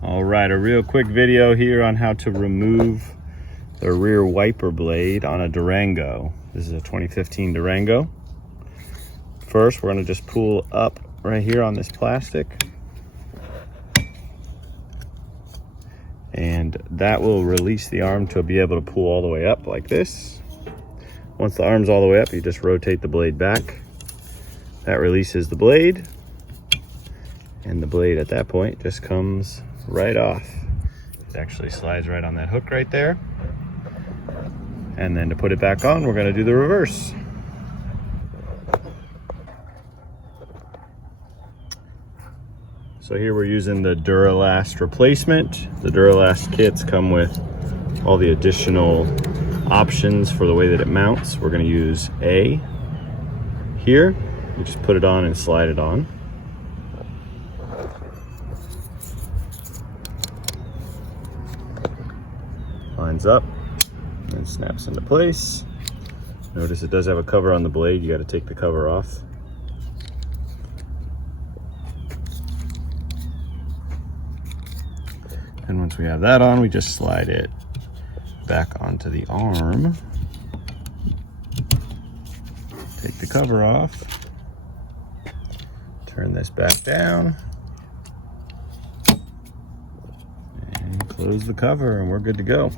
All right, a real quick video here on how to remove the rear wiper blade on a Durango. This is a 2015 Durango. First, we're gonna just pull up right here on this plastic. And that will release the arm to be able to pull all the way up like this. Once the arm's all the way up, you just rotate the blade back. That releases the blade. And the blade at that point just comes right off. It actually slides right on that hook right there. And then to put it back on, we're gonna do the reverse. So here we're using the Duralast replacement. The Duralast kits come with all the additional options for the way that it mounts. We're gonna use A here. You just put it on and slide it on. Lines up and snaps into place. Notice it does have a cover on the blade. You got to take the cover off. And once we have that on, we just slide it back onto the arm. Take the cover off. Turn this back down. And close the cover and we're good to go.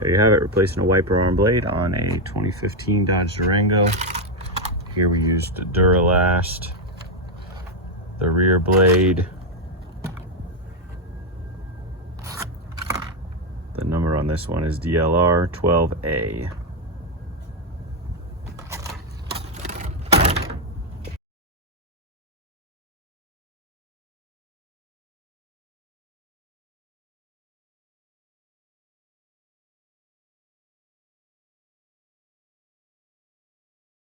There you have it, replacing a wiper arm blade on a 2015 Dodge Durango. Here we used Duralast, the rear blade. The number on this one is DLR 12A.